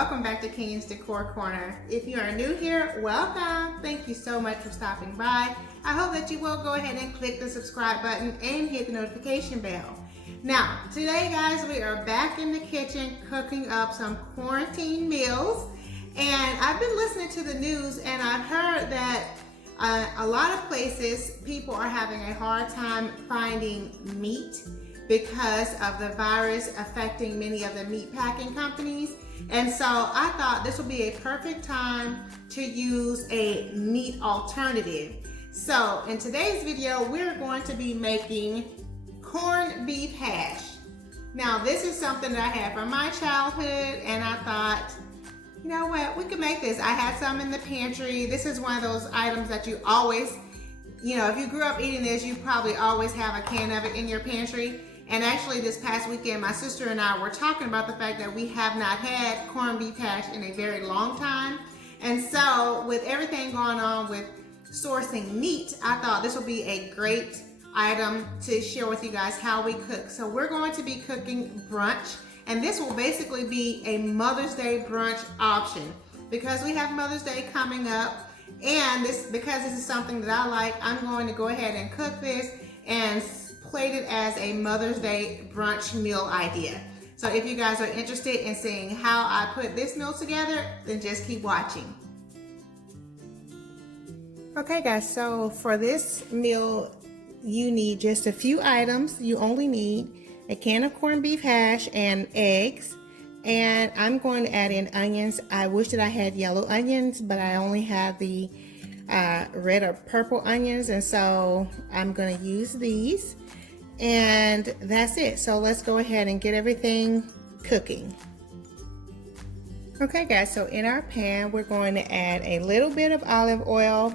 welcome back to King's Decor Corner. If you are new here, welcome. Thank you so much for stopping by. I hope that you will go ahead and click the subscribe button and hit the notification bell. Now, today guys, we are back in the kitchen cooking up some quarantine meals. And I've been listening to the news and I've heard that a lot of places people are having a hard time finding meat because of the virus affecting many of the meat packing companies. And so I thought this would be a perfect time to use a meat alternative. So in today's video, we're going to be making corned beef hash. Now this is something that I had from my childhood and I thought, you know what, we could make this. I had some in the pantry. This is one of those items that you always, if you grew up eating this, you probably always have a can of it in your pantry. And actually this past weekend, my sister and I were talking about the fact that we have not had corned beef hash in a very long time. And so with everything going on with sourcing meat, I thought this would be a great item to share with you guys how we cook. So we're going to be cooking brunch, and this will basically be a Mother's Day brunch option because we have Mother's Day coming up, and because this is something that I like, I'm going to go ahead and cook this and plate it as a Mother's Day brunch meal idea. So if you guys are interested in seeing how I put this meal together, then just keep watching. Okay guys, so for this meal, you need just a few items. You only need a can of corned beef hash and eggs. And I'm going to add in onions. I wish that I had yellow onions, but I only have the red or purple onions. And so I'm going to use these. And that's it. So let's go ahead and get everything cooking. Okay guys, so in our pan, we're going to add a little bit of olive oil.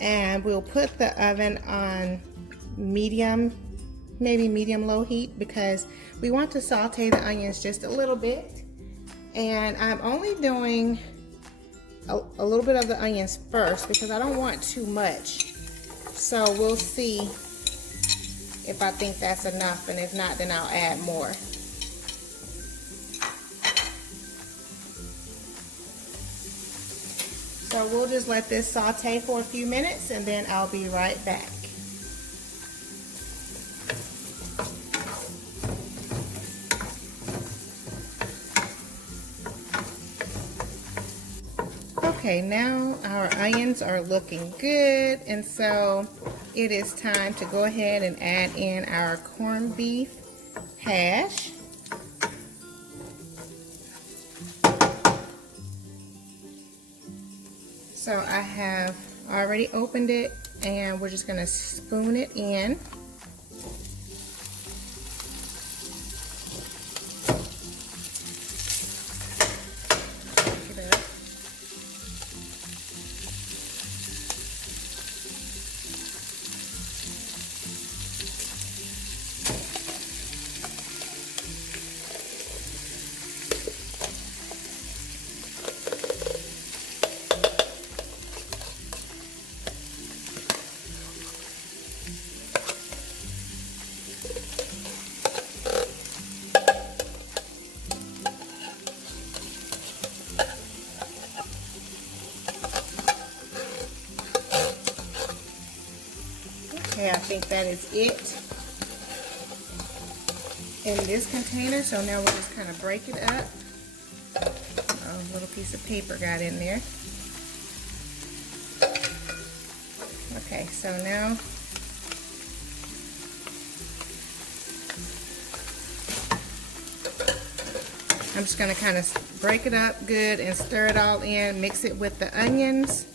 And we'll put the oven on medium, maybe medium-low heat because we want to saute the onions just a little bit. And I'm only doing a little bit of the onions first because I don't want too much. So we'll see if I think that's enough, and if not, then I'll add more. So we'll just let this saute for a few minutes and then I'll be right back. Okay, now our onions are looking good, and so it is time to go ahead and add in our corned beef hash. So I have already opened it and we're just going to spoon it in. Okay, I think that is it in this container. So now we'll just kind of break it up. A little piece of paper got in there. Okay, so now I'm just going to kind of break it up good and stir it all in, mix it with the onions.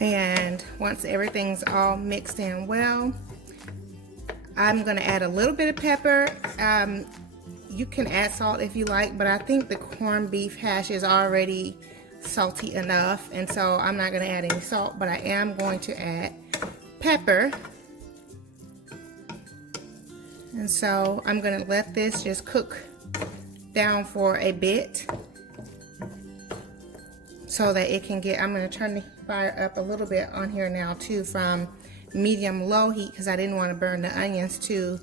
And once everything's all mixed in well, I'm going to add a little bit of pepper. You can add salt if you like, but I think the corned beef hash is already salty enough, and so I'm not going to add any salt, but I am going to add pepper. And so I'm going to let this just cook down for a bit. so that it can get, I'm going to turn the fire up a little bit on here now too, from medium low heat, because I didn't want to burn the onions, to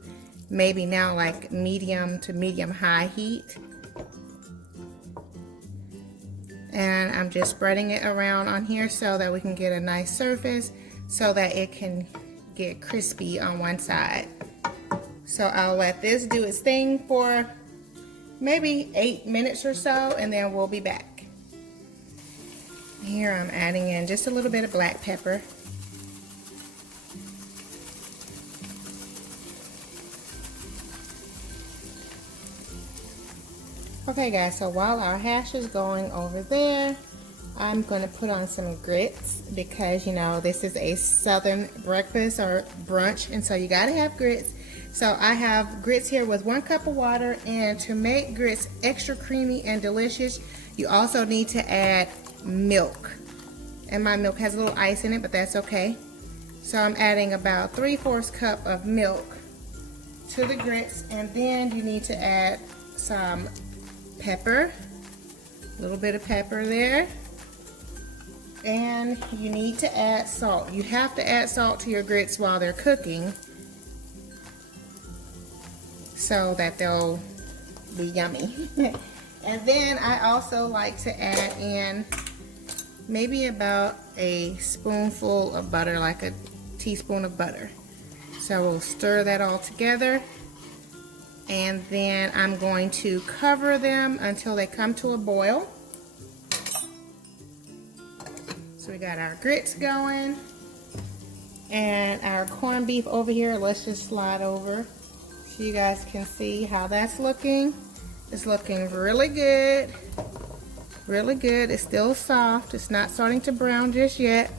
maybe now like medium to medium high heat. And I'm just spreading it around on here so that we can get a nice surface so that it can get crispy on one side. So I'll let this do its thing for maybe 8 minutes or so, and then we'll be back. Here I'm adding in just a little bit of black pepper. Okay guys, so while our hash is going over there, I'm going to put on some grits, because you know this is a southern breakfast or brunch, and so you got to have grits. So I have grits here with 1 cup of water, and to make grits extra creamy and delicious, you also need to add milk. And my milk has a little ice in it, but that's okay. So I'm adding about 3/4 cup of milk to the grits, and then you need to add some pepper, a little bit of pepper there, and you need to add salt. You have to add salt to your grits while they're cooking so that they'll be yummy. And then I also like to add in maybe about a spoonful of butter, like a teaspoon of butter. So we'll stir that all together, and then I'm going to cover them until they come to a boil. So we got our grits going, and our corned beef over here. Let's just slide over so you guys can see how that's looking. It's looking really good. Really good. It's still soft. It's not starting to brown just yet.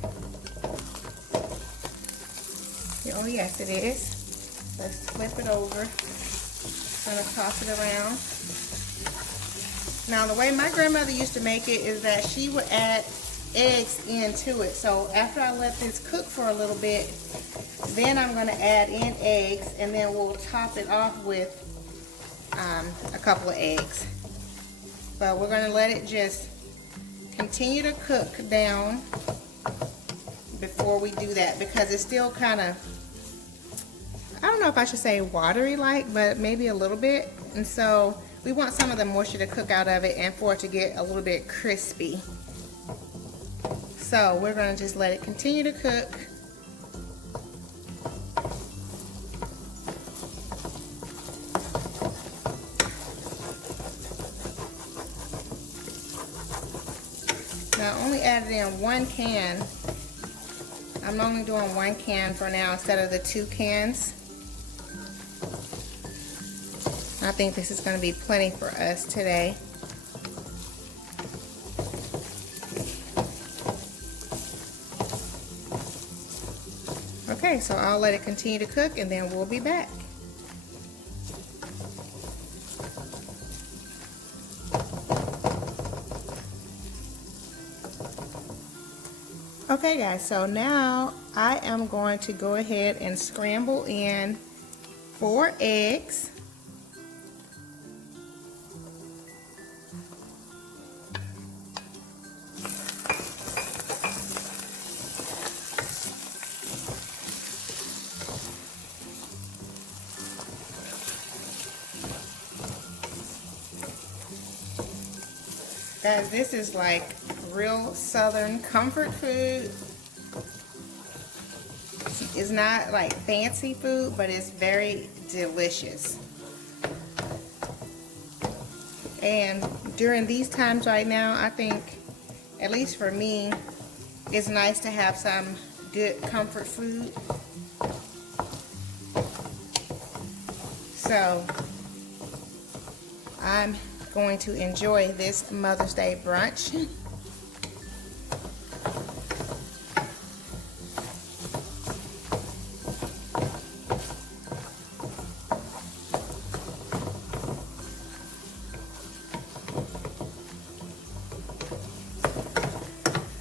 Oh yes, it is. Let's flip it over. I'm gonna toss it around. Now the way my grandmother used to make it is that she would add eggs into it. So after I let this cook for a little bit, then I'm gonna add in eggs, and then we'll top it off with a couple of eggs. But we're gonna let it just continue to cook down before we do that, because it's still kind of, I don't know if I should say watery like, but maybe a little bit. And so we want some of the moisture to cook out of it and for it to get a little bit crispy. So we're going to just let it continue to cook. Now I only added in 1 can. I'm only doing 1 can for now instead of the 2 cans. I think this is going to be plenty for us today. Okay, so I'll let it continue to cook, and then we'll be back. Okay guys, so now I am going to go ahead and scramble in 4 eggs. Guys, this is like real southern comfort food. It's not like fancy food, but it's very delicious. And during these times right now, I think, at least for me, it's nice to have some good comfort food. So I'm going to enjoy this Mother's Day brunch.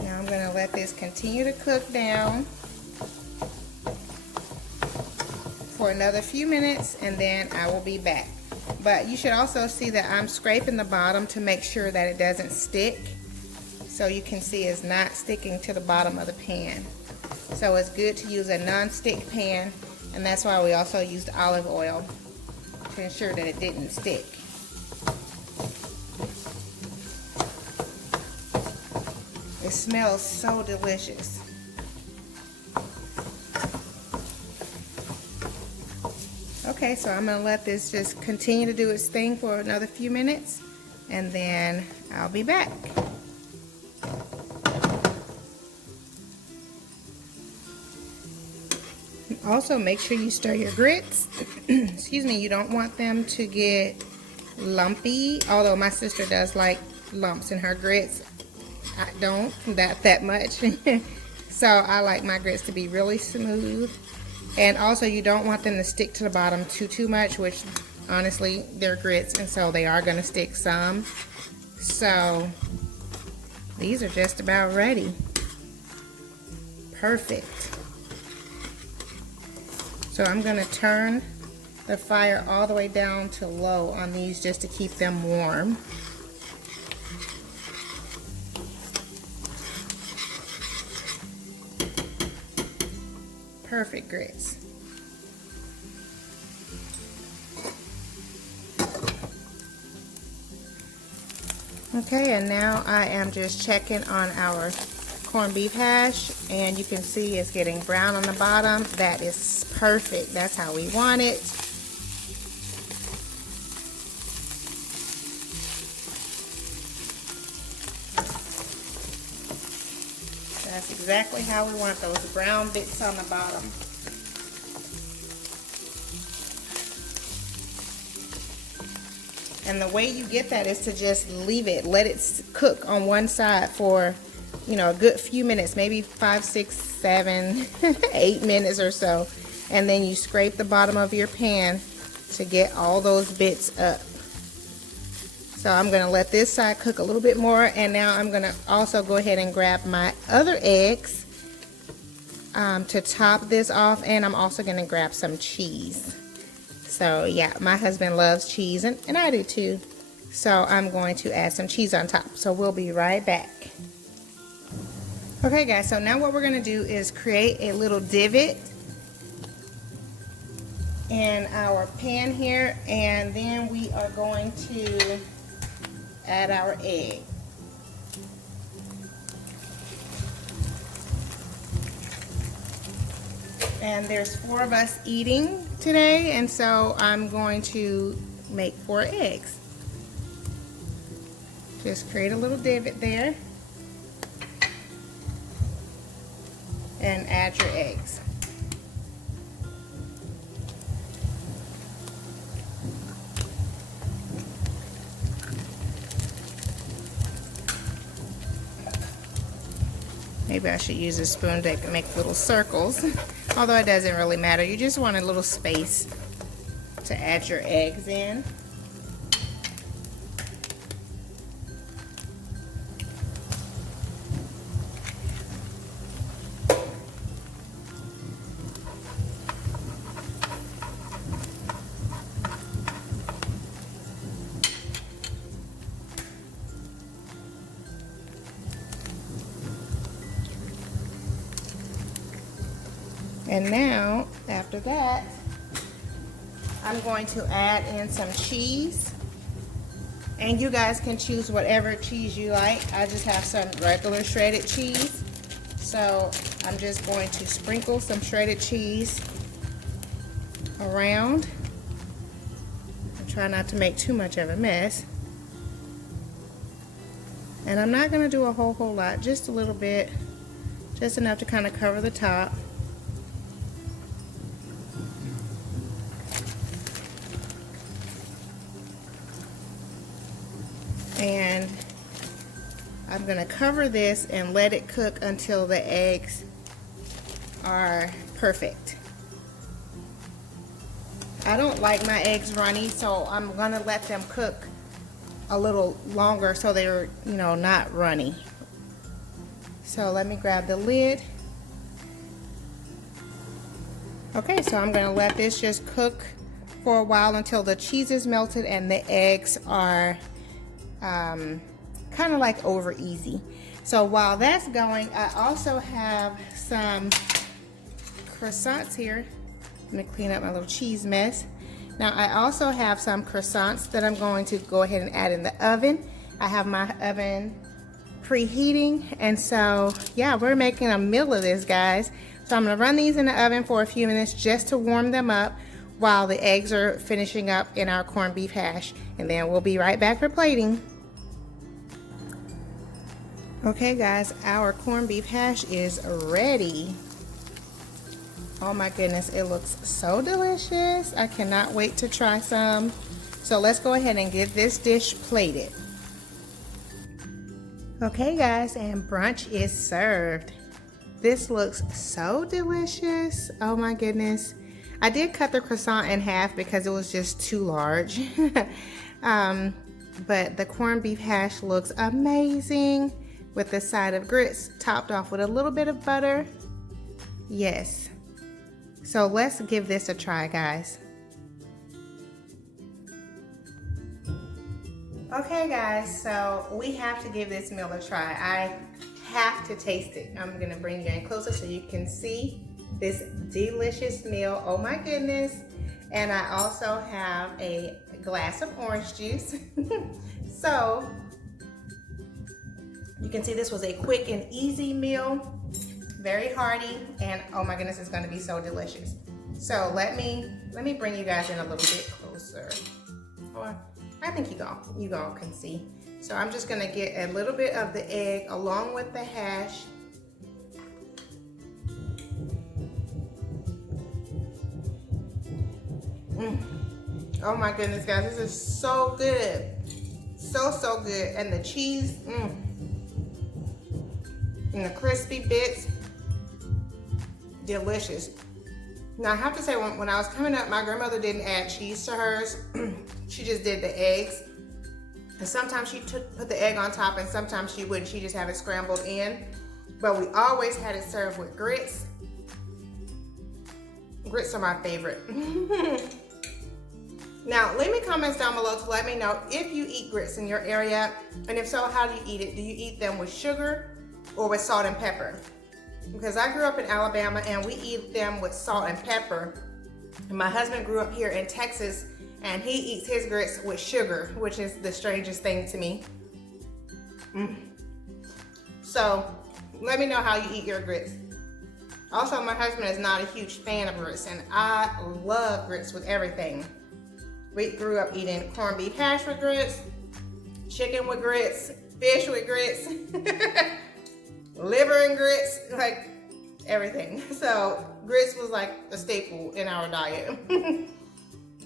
Now I'm going to let this continue to cook down for another few minutes, and then I will be back. But you should also see that I'm scraping the bottom to make sure that it doesn't stick. So you can see it's not sticking to the bottom of the pan. So it's good to use a non-stick pan, and that's why we also used olive oil to ensure that it didn't stick. It smells so delicious. Okay, so I'm gonna let this just continue to do its thing for another few minutes, and then I'll be back. Also, make sure you stir your grits. Excuse me, you don't want them to get lumpy, although my sister does like lumps in her grits. I don't that much. So I like my grits to be really smooth. And also, you don't want them to stick to the bottom too much, which honestly, they're grits, and so they are going to stick some. So these are just about ready. Perfect. So I'm going to turn the fire all the way down to low on these just to keep them warm. Perfect grits. Okay, and now I am just checking on our corned beef hash, and you can see it's getting brown on the bottom. That is perfect. That's how we want it. That's exactly how we want those brown bits on the bottom. And the way you get that is to just leave it, let it cook on one side for, you know, a good few minutes, maybe 5, 6, 7, 8 minutes or so. And then you scrape the bottom of your pan to get all those bits up. So I'm going to let this side cook a little bit more, and now I'm going to also go ahead and grab my other eggs to top this off, and I'm also going to grab some cheese. So yeah, my husband loves cheese, and I do too. So I'm going to add some cheese on top. So we'll be right back. Okay guys, so now what we're going to do is create a little divot in our pan here, and then we are going to add our egg. And there's 4 of us eating today, and so I'm going to make 4 eggs. Just create a little divot there and add your eggs. Maybe I should use a spoon to make little circles, although it doesn't really matter. You just want a little space to add your eggs in. And now, after that, I'm going to add in some cheese. And you guys can choose whatever cheese you like. I just have some regular shredded cheese. So I'm just going to sprinkle some shredded cheese around. And try not to make too much of a mess. And I'm not going to do a whole lot, just a little bit. Just enough to kind of cover the top. And I'm going to cover this and let it cook until the eggs are perfect. I don't like my eggs runny, so I'm going to let them cook a little longer so they're, you know, not runny. So let me grab the lid. Okay, so I'm going to let this just cook for a while until the cheese is melted and the eggs are kind of like over easy. So while that's going, I also have some croissants here. I'm gonna clean up my little cheese mess. Now I also have some croissants that I'm going to go ahead and add in the oven. I have my oven preheating, and so yeah, we're making a meal of this, guys. So I'm gonna run these in the oven for a few minutes just to warm them up while the eggs are finishing up in our corned beef hash, and then we'll be right back for plating. Okay guys, our corned beef hash is ready. Oh my goodness, it looks so delicious. I cannot wait to try some. So let's go ahead and get this dish plated. Okay guys, and brunch is served. This looks so delicious. Oh my goodness. I did cut the croissant in half because it was just too large. But the corned beef hash looks amazing with the side of grits topped off with a little bit of butter. Yes. So let's give this a try, guys. Okay guys, so we have to give this meal a try. I have to taste it. I'm gonna bring you in closer so you can see this delicious meal. Oh my goodness. And I also have a glass of orange juice. So you can see this was a quick and easy meal. Very hearty, and oh my goodness, it's gonna be so delicious. So let me bring you guys in a little bit closer. Or I think you all can see. So I'm just gonna get a little bit of the egg along with the hash. Oh my goodness, guys, this is so good. So good. And the cheese, and the crispy bits, delicious. Now I have to say, when I was coming up, my grandmother didn't add cheese to hers. She just did the eggs. And sometimes she put the egg on top, and sometimes she wouldn't. She just have it scrambled in. But we always had it served with grits. Grits are my favorite. Now, leave me comments down below to let me know if you eat grits in your area, and if so, how do you eat it? Do you eat them with sugar or with salt and pepper? Because I grew up in Alabama and we eat them with salt and pepper. And my husband grew up here in Texas and he eats his grits with sugar, which is the strangest thing to me. So let me know how you eat your grits. Also, my husband is not a huge fan of grits, and I love grits with everything. We grew up eating corned beef hash with grits, chicken with grits, fish with grits, liver and grits, like everything. So grits was like a staple in our diet.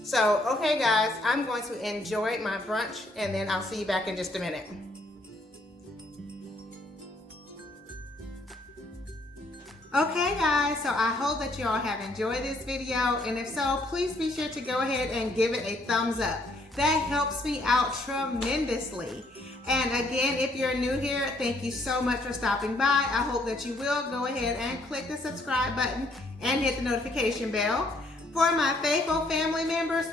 So, okay guys, I'm going to enjoy my brunch and then I'll see you back in just a minute. Okay guys, so I hope that you all have enjoyed this video, and if so, please be sure to go ahead and give it a thumbs up. That helps me out tremendously. And again, if you're new here, thank you so much for stopping by. I hope that you will go ahead and click the subscribe button and hit the notification bell. For my faithful family members,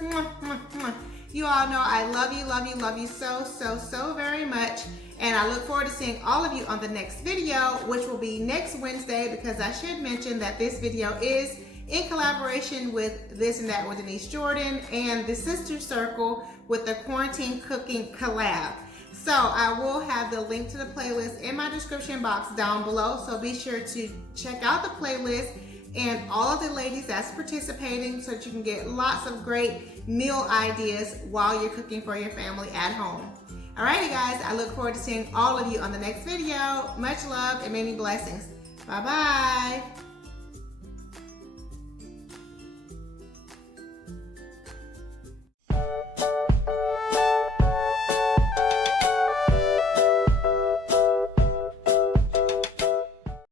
you all know I love you so very much. And I look forward to seeing all of you on the next video, which will be next Wednesday, because I should mention that this video is in collaboration with This and That with Denise Jordan and the Sister Circle with the Quarantine Cooking Collab. So I will have the link to the playlist in my description box down below. So be sure to check out the playlist and all of the ladies that's participating so that you can get lots of great meal ideas while you're cooking for your family at home. Alrighty guys, I look forward to seeing all of you on the next video. Much love and many blessings. Bye-bye.